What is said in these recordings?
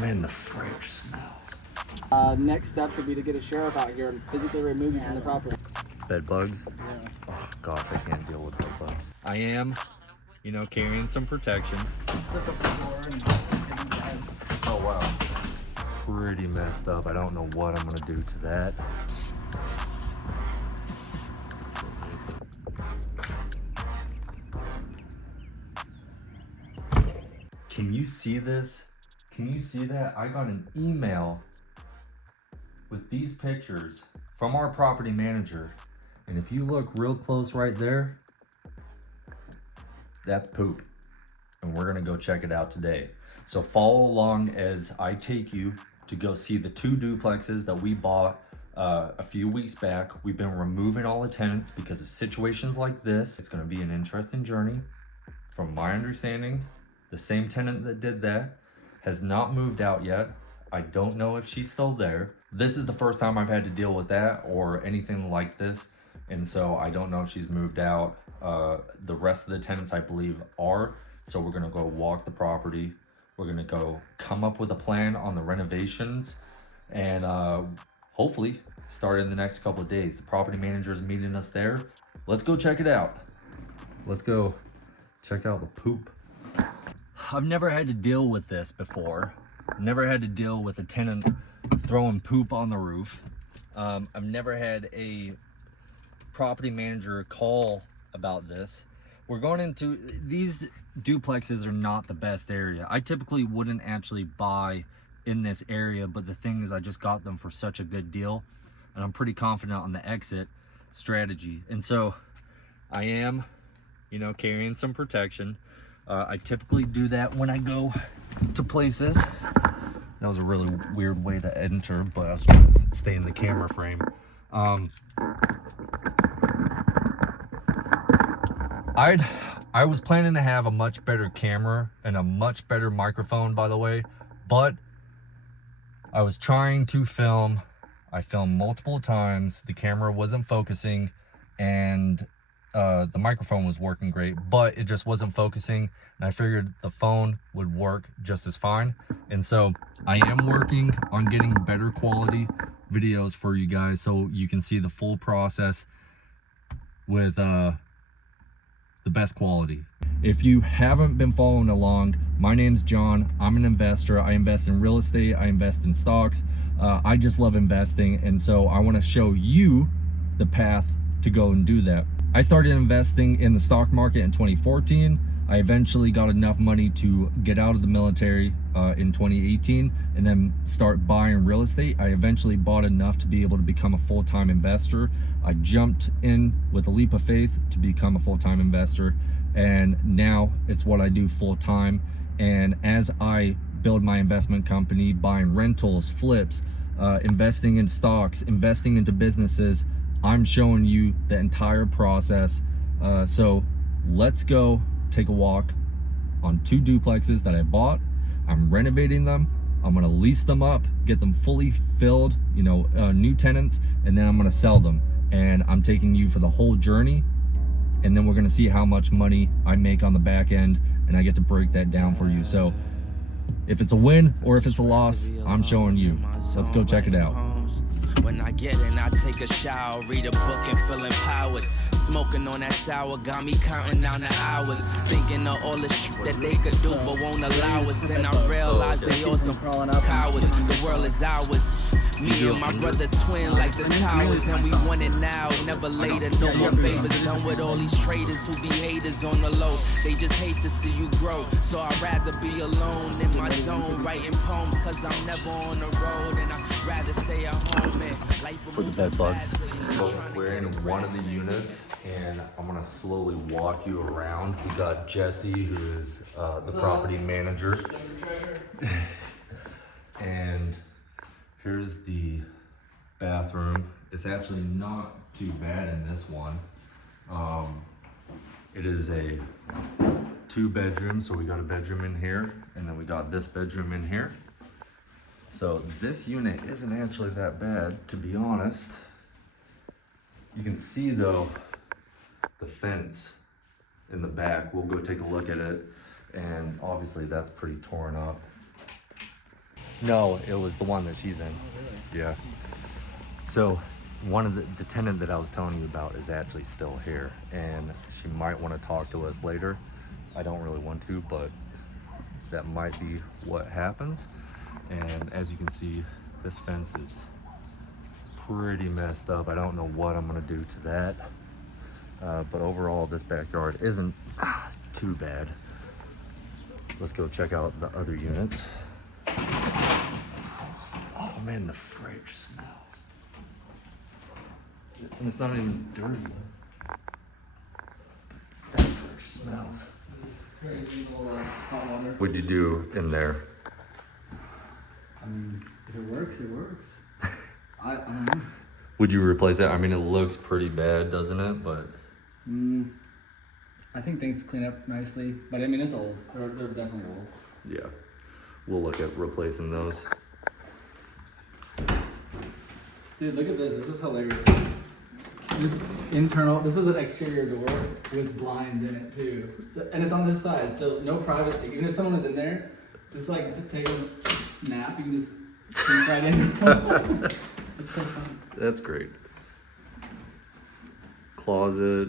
Man, the fridge smells. Next step would be to get a sheriff out here and physically remove you from the property. Bed bugs? Yeah. Oh gosh, I can't deal with bed bugs. I am, you know, carrying some protection. Flip up the door and get inside. Oh wow. Pretty messed up. I don't know what I'm gonna do to that. Can you see this? Can you see that? I got an email with these pictures from our property manager. And if you look real close right there, that's poop. And we're gonna go check it out today. So follow along as I take you to go see the 2 duplexes that we bought a few weeks back. We've been removing all the tenants because of situations like this. It's gonna be an interesting journey. From my understanding, the same tenant that did that has not moved out yet. I don't know if she's still there. This is the first time I've had to deal with that or anything like this. And so I don't know if she's moved out. The rest of the tenants I believe are. So we're gonna go walk the property. We're gonna go come up with a plan on the renovations and hopefully start in the next couple of days. The property manager is meeting us there. Let's go check it out. Let's go check out the poop. I've never had to deal with this before. Never had to deal with a tenant throwing poop on the roof. I've never had a property manager call about this. We're going into, these duplexes are not the best area. I typically wouldn't actually buy in this area, but the thing is I just got them for such a good deal and I'm pretty confident on the exit strategy. And so I am, you know, carrying some protection. I typically do that when I go to places. That was a really weird way to enter, but I was trying to stay in the camera frame. I was planning to have a much better camera and a much better microphone, by the way, but I was trying to film. I filmed multiple times. The camera wasn't focusing and the microphone was working great, but it just wasn't focusing. And I figured the phone would work just as fine. And so I am working on getting better quality videos for you guys so you can see the full process with the best quality. If you haven't been following along, my name's John. I'm an investor. I invest in real estate. I invest in stocks. I just love investing. And so I want to show you the path to go and do that. I started investing in the stock market in 2014. I eventually got enough money to get out of the military in 2018 and then start buying real estate. I eventually bought enough to be able to become a full-time investor. I jumped in with a leap of faith to become a full-time investor, and now it's what I do full-time. And as I build my investment company, buying rentals, flips, investing in stocks, investing into businesses, I'm showing you the entire process. So let's go take a walk on 2 duplexes that I bought. I'm renovating them. I'm gonna lease them up, get them fully filled, you know, new tenants, and then I'm gonna sell them. And I'm taking you for the whole journey. And then we're gonna see how much money I make on the back end, and I get to break that down for you. So if it's a win or if it's a loss, I'm showing you. Let's go check it out. When I get in, I take a shower, read a book and feel empowered. Smoking on that sour got me counting down the hours, thinking of all the shit that they could do but won't allow us. Then I realized they all some cowards. The world is ours. Me and my brother twin like the towers, and we want it now, never later. No more favors done with all these traders who be haters on the low. They just hate to see you grow, so I'd rather be alone in my zone, writing poems, cause I'm never on the road, and I'd rather stay at home. And For the bed bugs. We're in one of the units, and I'm gonna slowly walk you around. We got Jesse, who is the property manager. And here's the bathroom. It's actually not too bad in this one. It is a 2-bedroom, so we got a bedroom in here, and then we got this bedroom in here. So this unit isn't actually that bad, to be honest. You can see though, the fence in the back. We'll go take a look at it, and obviously that's pretty torn up. No, it was the one that she's in. Oh, really? Yeah. So one of the tenant that I was telling you about is actually still here, and she might want to talk to us later. I don't really want to, but that might be what happens. And as you can see, this fence is pretty messed up. I don't know what I'm gonna do to that. But overall, this backyard isn't too bad. Let's go check out the other units. Oh man, the fridge smells. And it's not even dirty. That fridge smells. This crazy little hot water. What'd you do in there? I mean, if it works, it works. I don't know. Would you replace it? I mean, it looks pretty bad, doesn't it? But I think things clean up nicely, but I mean, it's old. They're definitely old. yeah, we'll look at replacing those. Dude, look at this. This is hilarious. This is an exterior door with blinds in it too. So, and it's on this side, so no privacy. Even if someone is in there, just like take a nap, you can just sneak right in. It's so fun. That's great. Closet.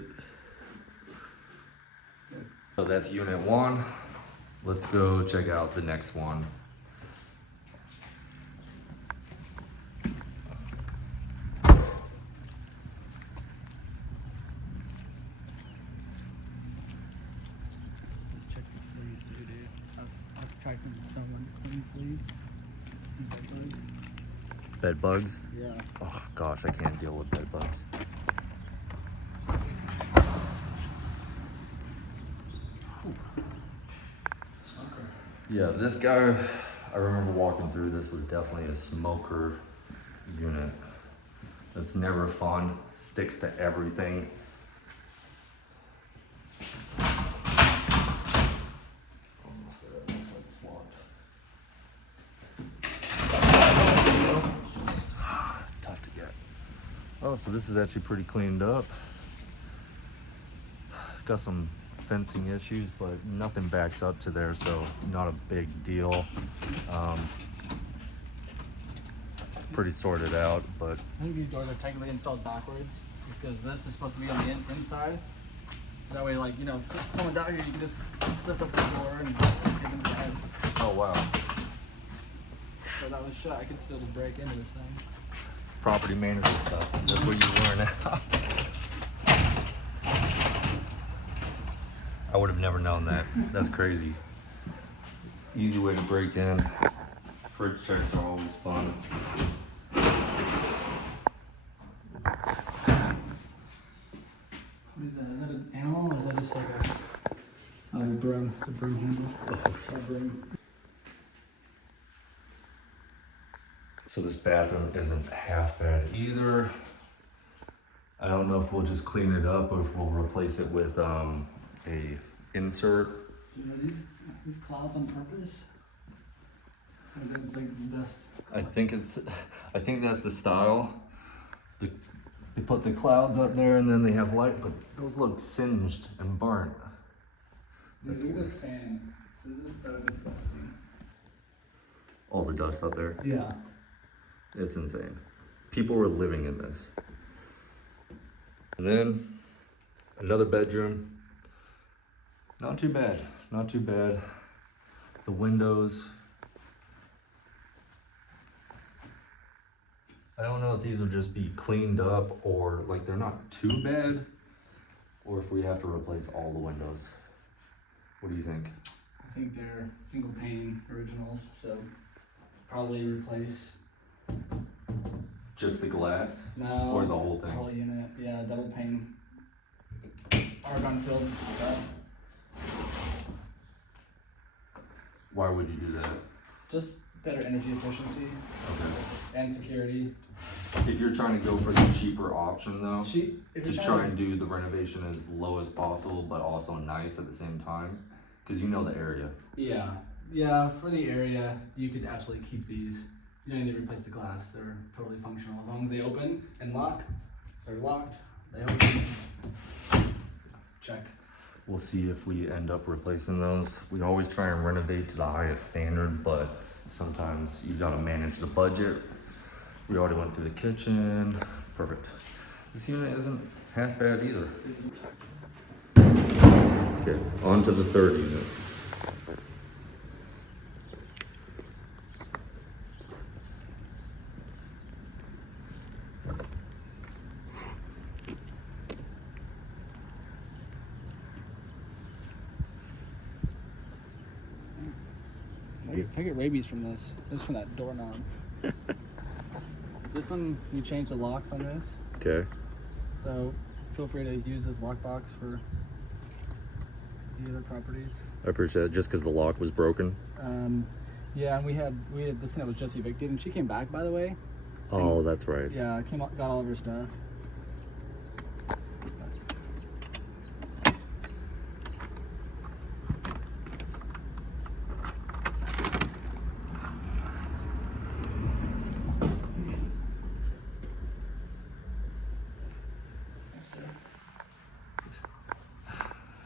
So that's unit 1. Let's go check out the next one. Check the fleas too, dude. I've tracked them to someone clean fleas and bed bugs. Bed bugs? Yeah. Oh gosh, I can't deal with bed bugs. Smoker. Yeah, this guy, I remember walking through, this was definitely a smoker unit. That's never fun, sticks to everything. That looks like it's locked. Just tough to get. Oh, so this is actually pretty cleaned up. Got some fencing issues, but nothing backs up to there, so not a big deal. It's pretty sorted out, but I think these doors are technically installed backwards because this is supposed to be on the inside. That way, like, you know, if someone's out here, you can just lift up the door and dig inside. oh wow. So that was shut. I could still just break into this thing. Property management stuff. That's what you learn now. I would have never known that. That's crazy. Easy way to break in. Fridge checks are always fun. What is that? Is that an animal or is that just like a broom? It's a broom handle. A broom. So this bathroom isn't half bad either. I don't know if we'll just clean it up or if we'll replace it with a insert. Do you know these clouds on purpose? Or is that just like dust? I think that's the style. They put the clouds up there and then they have light, but those look singed and burnt. Dude, look at this fan. This is so disgusting. All the dust up there. Yeah. It's insane. People were living in this. And then another bedroom. Not too bad, not too bad. The windows. I don't know if these will just be cleaned up or like they're not too bad, or if we have to replace all the windows. What do you think? I think they're single pane originals, so probably replace. Just the glass? No. Or the whole thing? The whole unit, yeah, double pane. Argon filled stuff. Why would you do that? Just better energy efficiency Okay. and security. If you're trying to go for the cheaper option though, If to you're try and do the renovation as low as possible, but also nice at the same time, because you know the area. Yeah, for the area, you could absolutely keep these. You don't need to replace the glass. They're totally functional. As long as they open and lock, they're locked, they open. Check. We'll see if we end up replacing those. We always try and renovate to the highest standard, but sometimes you gotta manage the budget. We already went through the kitchen. Perfect. This unit isn't half bad either. Okay, on to the third unit. I get rabies from this. Just from that doorknob. This one, you change the locks on this. Okay. So feel free to use this lockbox for the other properties. I appreciate it. Just because the lock was broken. Yeah, and we had this thing that was just evicted, and she came back, by the way. Oh, that's right. Yeah, got all of her stuff.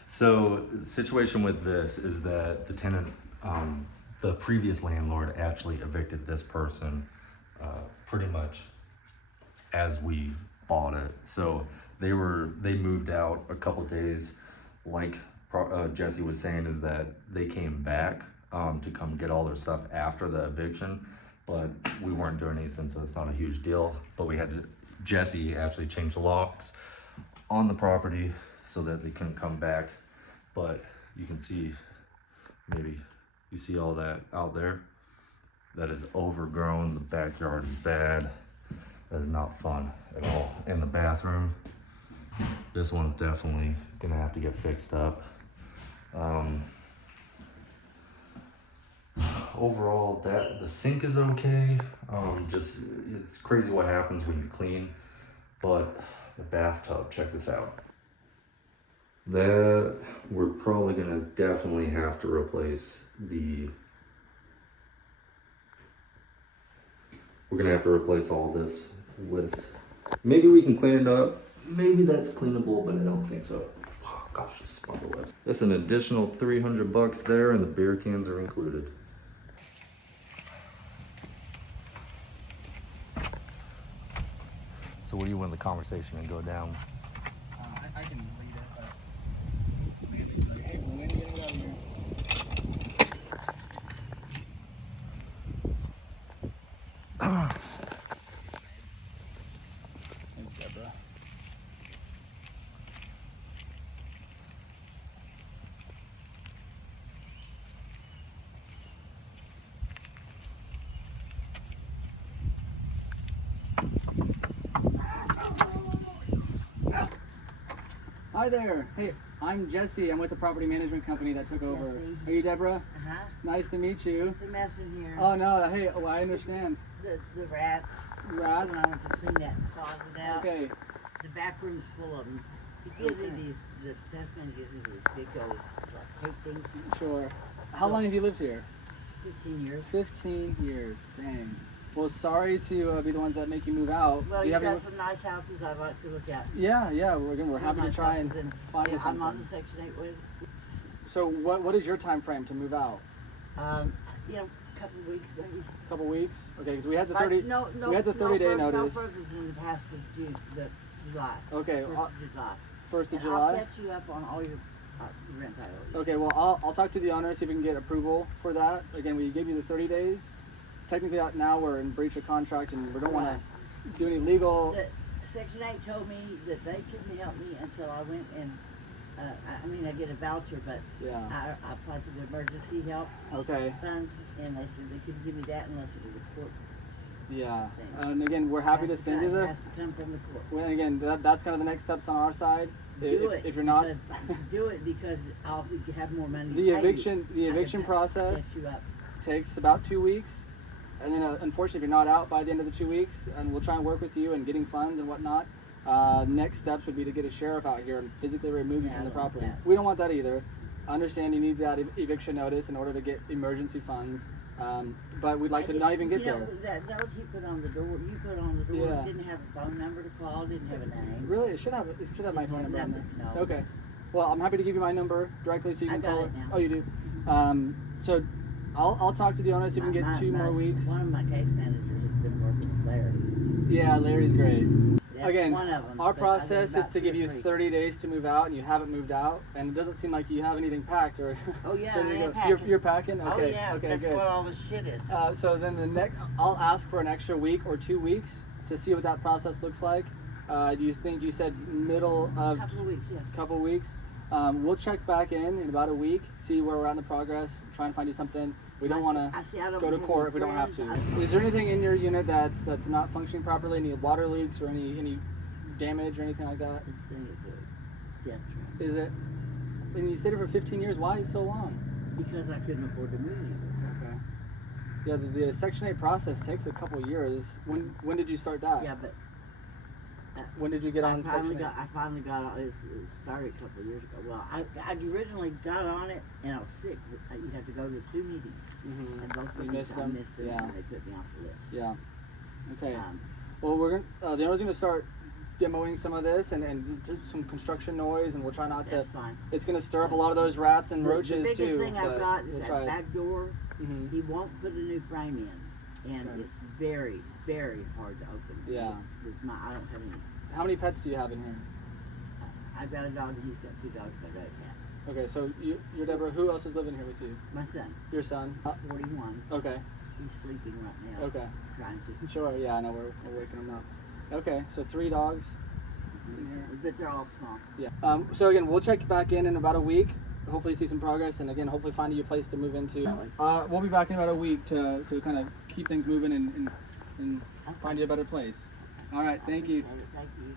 So the situation with this is that the tenant, the previous landlord actually evicted this person pretty much as we bought it. So they moved out a couple days. Like Jesse was saying, is that they came back to come get all their stuff after the eviction, but we weren't doing anything, so it's not a huge deal. But Jesse actually changed the locks on the property so that they couldn't come back. But you can see, maybe you see all that out there, that is overgrown. The backyard is bad. That is not fun at all. And the bathroom, this one's definitely gonna have to get fixed up. Overall, the sink is okay. Just, it's crazy what happens when you clean. But the bathtub, check this out. That we're probably gonna definitely have to replace we're gonna have to replace all this with, maybe we can clean it up. Maybe that's cleanable, but I don't think so. Oh gosh, this spun the webs. That's an additional $300 there, and the beer cans are included. So what do you want the conversation to go down? I can lead it, but hey, when are you gonna get out of here? Thanks, Deborah. Hi there. Hey, I'm Jesse. I'm with the property management company that took over. Jesse. Are you Deborah? Uh-huh. Nice to meet you. It's a mess in here. Oh no, hey, well, I understand. The rats. Rats? When I went to clean that closet out. Okay. The back room's full of them. He gives me these, the pest man gives me these big old like tape things. Sure. How long have you lived here? 15 years. 15 years. Dang. Well, sorry to be the ones that make you move out. Well, Do you have got any- some nice houses I'd like to look at. Yeah, we're happy to Nice try and houses in- find you yeah, I'm on something. the Section 8 with. So what is your time frame to move out? You know, a couple of weeks maybe. A couple weeks? Okay, because we had the Like, 30. no, we had the 30-day no notice. further than the past of July. Okay, 1st of July. 1st of And July. I'll catch you up on all your rent titles. Okay, well, I'll talk to the owner, see if we can get approval for that. Again, we gave you the 30 days. Technically, now we're in breach of contract, and we don't want to do any legal. The Section 8 told me that they couldn't help me until I went and, I get a voucher, but Yeah. I applied for the emergency help Okay. funds, and they said they couldn't give me that unless it was a court. Yeah. thing. And again, we're happy to send you It the. has to come from the court. Well, again, that's kind of the next steps on our side. If you're not. Do it because I'll have more money. to The pay you. eviction I can process get you up. takes about 2 weeks, and then unfortunately, if you're not out by the end of the 2 weeks, and we'll try and work with you and getting funds and whatnot. Next steps would be to get a sheriff out here and physically remove you Yeah, from the I don't want property. that. We don't want that either. I understand you need that eviction notice in order to get emergency funds, but we'd like to not even get You know, there. that note you put on the door, Yeah. didn't have a phone number to call, didn't have a name. Really, it should have my phone number on there. Nothing, no. Okay. Well, I'm happy to give you my number directly so you I can got call it now. Oh, you do. So I'll talk to the owner, see if we can get 2 more weeks. One of my case managers has been working with Larry. Yeah, Larry's great. That's Again, one of them, our but I think process is about to 2 give or you 3. 30 days to move out, and you haven't moved out, and it doesn't seem like you have anything packed or. Oh yeah, ready to I go. am packing. You're packing. Okay. Oh yeah, Okay. that's Good. what all this shit is. So then I'll ask for an extra week or 2 weeks to see what that process looks like. Do you think you said middle of Couple of weeks, yeah. couple weeks? We'll check back in about a week, see where we're at in the progress, try and find you something. We don't want to go to court if we don't have to. Is there anything in your unit that's not functioning properly? Any water leaks or any damage or anything like that? This thing is a death trap. Is it? And you stayed here for 15 years. Why so long? Because I couldn't afford to move anywhere. Okay. Yeah, the Section 8 process takes a couple years. When did you start that? Yeah, but When did you get on Section 8? I finally got on. It started a couple of years ago. Well, I originally got on it, and I was sick. You have to go to 2 meetings, Mm-hmm. and both You meetings missed I them? missed them, Yeah. and they put me off the list. Yeah. Okay. Um, Well, we're gonna the owner's gonna start demoing some of this and do some construction noise, and we'll try not to. that's fine. It's gonna stir up a lot of those rats and The roaches biggest too. thing I've but got is we'll that try. back door. Mhm. He won't put a new frame in, and Okay. it's very, very hard to open. Yeah. I don't have any. How many pets do you have in here? I've got a dog, and he's got 2 dogs. I got a cat. Okay, so you're Deborah. Who else is living here with you? My son, Your son. he's 41. Okay. He's sleeping right now. Okay. Trying to. Sure. Yeah, I know we're waking him up. Okay, so 3 dogs in here. But they're all small. Yeah. So again, we'll check back in about a week. Hopefully see some progress, and again, hopefully find you a place to move into. We'll be back in about a week to kind of keep things moving and find you a better place. All right. Thank you. Thank you.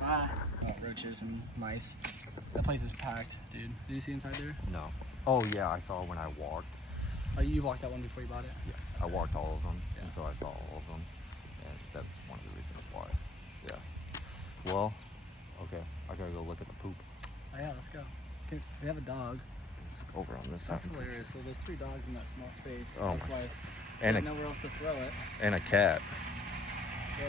Bye. Roaches and mice. That place is packed, dude. Did you see inside there? No. Oh yeah, I saw when I walked. Oh, you walked that one before you bought it? Yeah, I walked all of them, Yeah. and so I saw all of them, and that's one of the reasons why. Yeah. Well, okay, I gotta go look at the poop. Oh yeah, let's go. Okay, they have a dog. It's over on this side. That's hilarious. So there's 3 dogs in that small space. Oh That's my- why And there's nowhere else to throw it. a cat. So,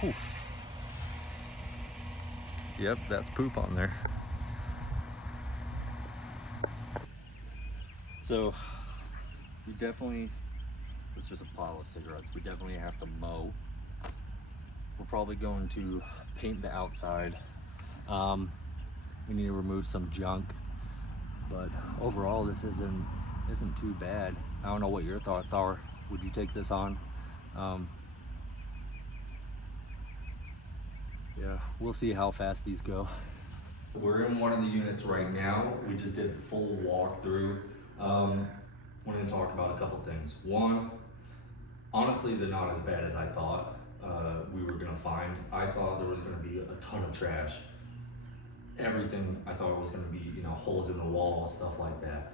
Whew. Yep, that's poop on there. So, we definitely, it's just a pile of cigarettes. We definitely have to mow. We're probably going to paint the outside. We need to remove some junk, but overall this isn't too bad. I don't know what your thoughts are. Would you take this on? Yeah, we'll see how fast these go. We're in one of the units right now. We just did the full walkthrough. Wanted to talk about a couple things. One, honestly, they're not as bad as I thought we were gonna find. I thought there was gonna be a ton of trash. Everything I thought was gonna be, holes in the wall, stuff like that.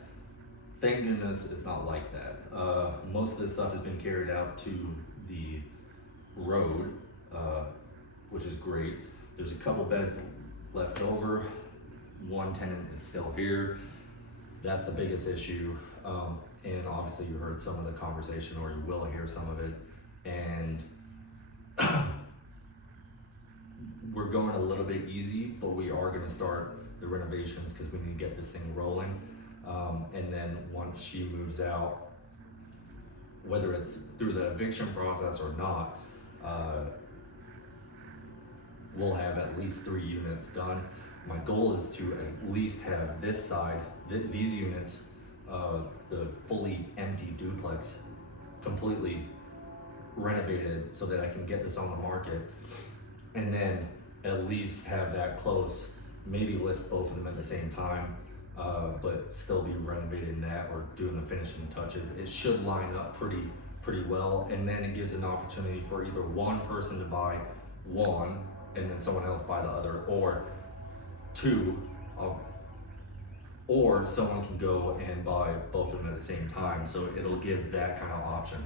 Thank goodness it's not like that. Most of this stuff has been carried out to the road, which is great. There's a couple beds left over. One tenant is still here. That's the biggest issue. And obviously you heard some of the conversation, or you will hear some of it. And we're going a little bit easy, but we are gonna start the renovations because we need to get this thing rolling. And then once she moves out, whether it's through the eviction process or not, we'll have at least 3 units done. My goal is to at least have this side, these units, the fully empty duplex, completely renovated so that I can get this on the market, and then at least have that close, maybe list both of them at the same time, but still be renovating that or doing the finishing touches. It should line up pretty well, and then it gives an opportunity for either one person to buy one and then someone else buy the other, or 2, or someone can go and buy both of them at the same time. So it'll give that kind of option.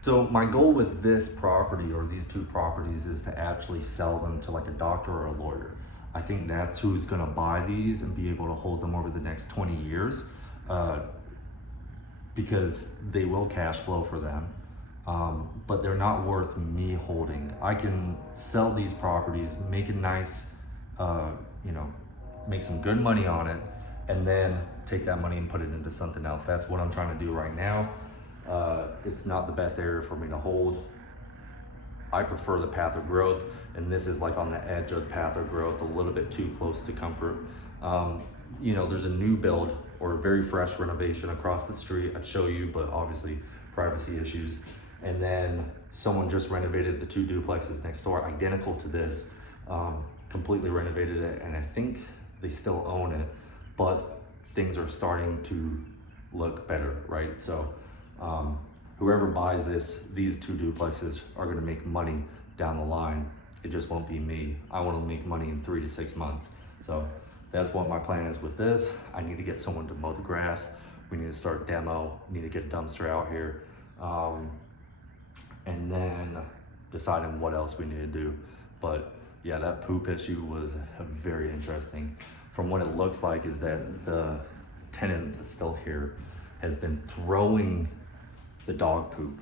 So my goal with this property, or these 2 properties, is to actually sell them to like a doctor or a lawyer. I think that's who's gonna buy these and be able to hold them over the next 20 years, because they will cash flow for them. But they're not worth me holding. I can sell these properties, make a nice, make some good money on it, and then take that money and put it into something else. That's what I'm trying to do right now. It's not the best area for me to hold. I prefer the path of growth, and this is like on the edge of the path of growth, a little bit too close to comfort. You know, there's a new build or a very fresh renovation across the street. I'd show you, but obviously privacy issues. And then someone just renovated the 2 duplexes next door, identical to this, completely renovated it, and I think they still own it, but things are starting to look better, right? So whoever buys these 2 duplexes are gonna make money down the line. It just won't be me. I wanna make money in 3 to 6 months. So that's what my plan is with this. I need to get someone to mow the grass. We need to start demo, need to get a dumpster out here. And then deciding what else we need to do. But yeah, that poop issue was very interesting. From what it looks like is that the tenant that's still here has been throwing the dog poop,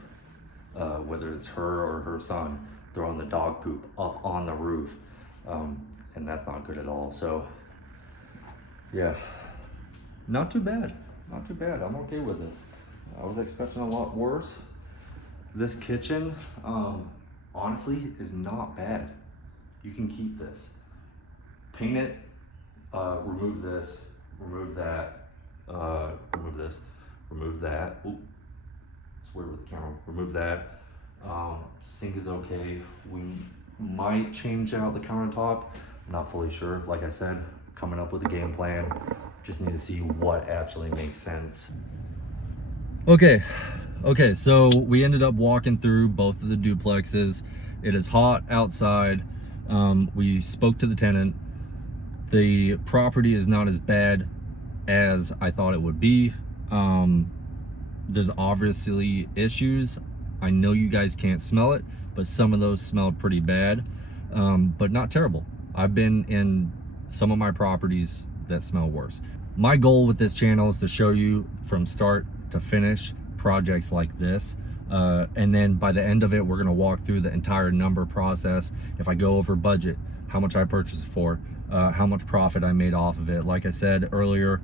whether it's her or her son, throwing the dog poop up on the roof. And that's not good at all. So yeah, not too bad, not too bad. I'm okay with this. I was expecting a lot worse. This kitchen, honestly, is not bad. You can keep this. Paint it, remove this, remove that, remove this, remove that. Ooh, swear with the camera. Remove that. Sink is okay. We might change out the countertop. I'm not fully sure. Like I said, coming up with a game plan. Just need to see what actually makes sense. Okay, so we ended up walking through both of the duplexes. It is hot outside. We spoke to the tenant. The property is not as bad as I thought it would be. There's obviously issues. I know you guys can't smell it, but some of those smelled pretty bad, but not terrible. I've been in some of my properties that smell worse. My goal with this channel is to show you from start to finish projects like this, and then by the end of it, we're going to walk through the entire number process. If I go over budget, how much I purchased it for, how much profit I made off of it. Like I said earlier,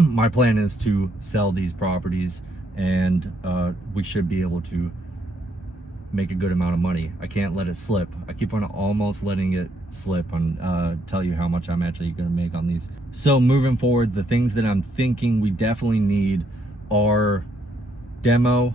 my plan is to sell these properties, and we should be able to make a good amount of money. I can't let it slip. I keep on almost letting it slip and tell you how much I'm actually going to make on these. So moving forward, the things that I'm thinking we definitely need are demo.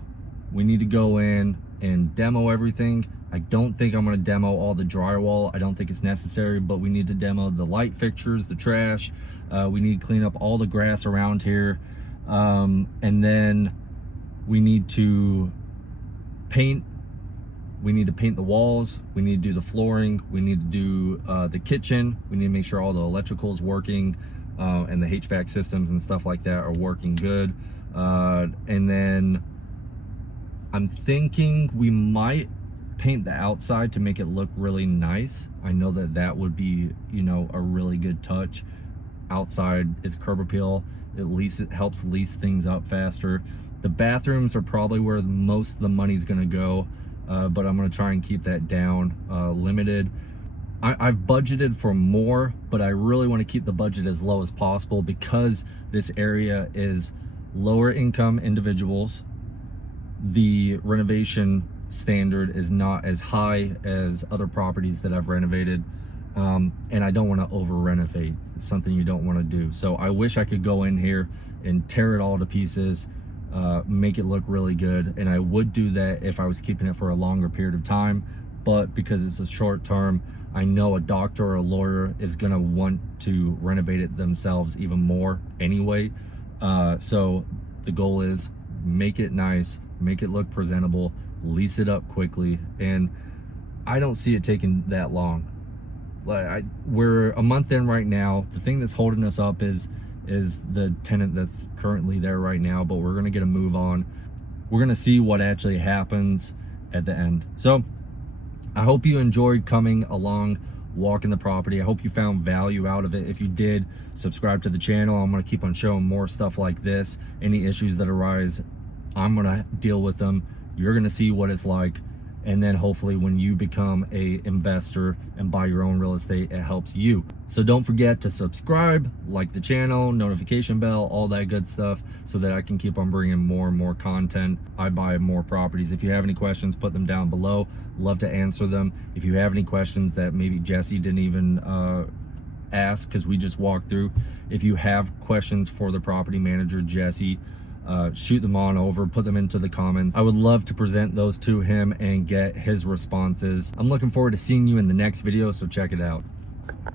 We need to go in and demo everything. I don't think I'm going to demo all the drywall. I don't think it's necessary, but we need to demo the light fixtures, the trash. We need to clean up all the grass around here. And then we need to paint. We need to paint the walls. We need to do the flooring. We need to do the kitchen. We need to make sure all the electrical is working, and the HVAC systems and stuff like that are working good. And then I'm thinking we might paint the outside to make it look really nice. I know that that would be, you know, a really good touch. Outside is curb appeal. At least it helps lease things up faster. The bathrooms are probably where most of the money's gonna go, but I'm gonna try and keep that down, limited. I've budgeted for more, but I really want to keep the budget as low as possible because this area is lower income individuals. The renovation standard is not as high as other properties that I've renovated, and I don't want to over renovate. It's something you don't want to do. So I wish I could go in here and tear it all to pieces, make it look really good, and I would do that if I was keeping it for a longer period of time. But because it's a short term, I know a doctor or a lawyer is gonna want to renovate it themselves even more anyway. So the goal is make it nice, make it look presentable, lease it up quickly, and I don't see it taking that long. Like we're a month in right now. The thing that's holding us up is the tenant that's currently there right now, but we're gonna get a move on. We're gonna see what actually happens at the end. So I hope you enjoyed coming along, walking the property. I hope you found value out of it. If you did, subscribe to the channel. I'm gonna keep on showing more stuff like this. Any issues that arise, I'm gonna deal with them. You're gonna see what it's like. And then hopefully when you become a investor and buy your own real estate, it helps you. So don't forget to subscribe, like the channel, notification bell, all that good stuff, so that I can keep on bringing more and more content. I buy more properties. If you have any questions, put them down below. Love to answer them. If you have any questions that maybe Jesse didn't even ask because we just walked through, if you have questions for the property manager, Jesse, shoot them on over, put them into the comments. I would love to present those to him and get his responses. I'm looking forward to seeing you in the next video, so check it out.